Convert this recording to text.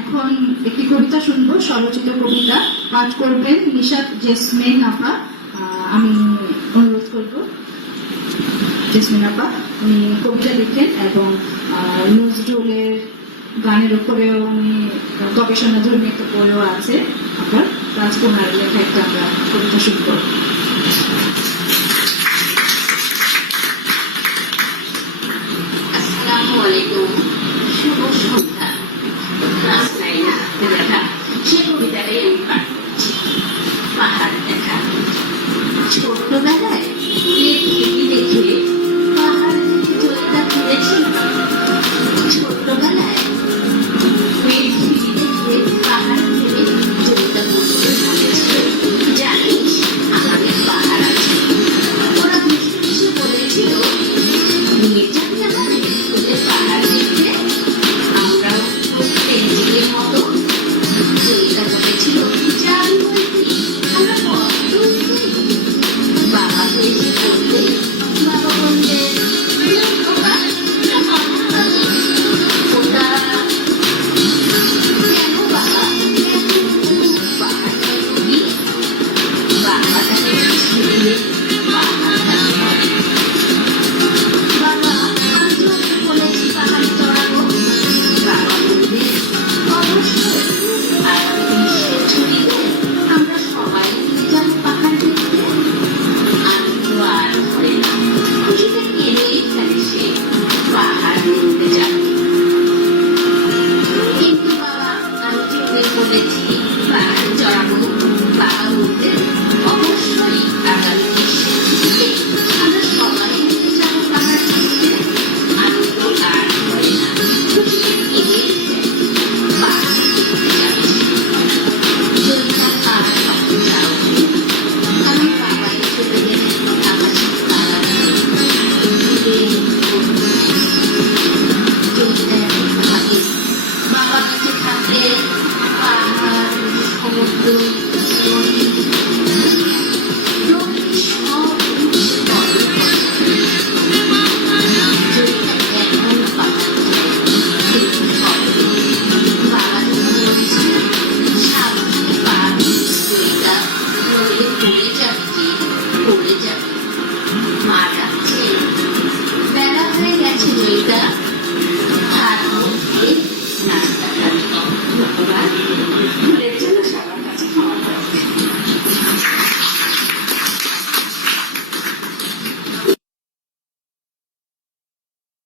এখন একটি কবিতা শুনবো, স্বরচিত কবিতা পাঠ করবেন নিশাত জেসমিন আপা। আমি অনুরোধ করব জেসমিন আপা, উনি কবিতা লিখেন এবং নজরুলের গানের উপরেও উনি গবেষণা ধর্মী একটা বইও আছে আপনার, রাজকুমার লেখা একটা আমরা কবিতা শুনবো। আসসালামু আলাইকুম, শুভ সন্ধ্যা। ক্লাস 9 দেখা সে কবিতাটাই আমি পাঠ করছি। পাহাড় দেখা। ছোটবেলায় টিভি দেখে পাহাড় দেখে জয়িতা ফিরেছি। ছোটবেলায় টিভি দেখে পাহাড় থেকে জয়িতা পড়তে বলেছে, জানিস আমাদের পাহাড় আছে। ওরা মিশে মিশে বলেছিল মেয়েটাকে আমাদের স্কুলে পাহাড় দেখতে, আমরাও পেন্সিলের মতো। জয়িতা বলেছিল জানি বলছি আমরা কত বাবা তো এসে বললে, বাবা বললে ওটা কেন বাবা পাহাড়টা তুমি বাবাটাকে শিখিয়ে পাহাড়টা বাবা আমি তোমাকে বলেছি পাহাড়ে চড়াবো। বাবা বলবে অবশ্যই আগামী গ্রীষ্মের ছুটিতে আমরা সবাই মিলে যাবো পাহাড় দেখতে। আনন্দ আর ধরে না, খুশিতে কেঁদেই ফেলে সে পাহাড় দেখতে যাবে। কিন্তু বাবা আমি তোকে বলেছি পাহাড়ে চড়াবো। বাবা বলতে অবশ্যই আগামী গ্রীষ্মের ছুটিতে আমরা সবাই মিলে যাবো পাহাড় দেখতে। আনন্দ আর ধরে না, খুশিতে কেঁদেই ফেলে পাহাড় দেখতে যাবে সে। জয়িতা আর কখন যাও আমি বাবাই চলে গেলে আমার সাথে পালাতে জয়িতা থাকে। বাবা বেঁচে থাকলে পাহাড় সমুদ্র নদী সব কিছু বদল করে। জয়িতা এখন পাহাড় দেখতে হবে। বাবা যখন বলছে সাবধানে পা দিস জয়িতা, নইলে পড়ে যাবে যে পড়ে যাবে। মা ডাকছে বেলা হয়ে গেছে জয়িতা, তার মধ্যে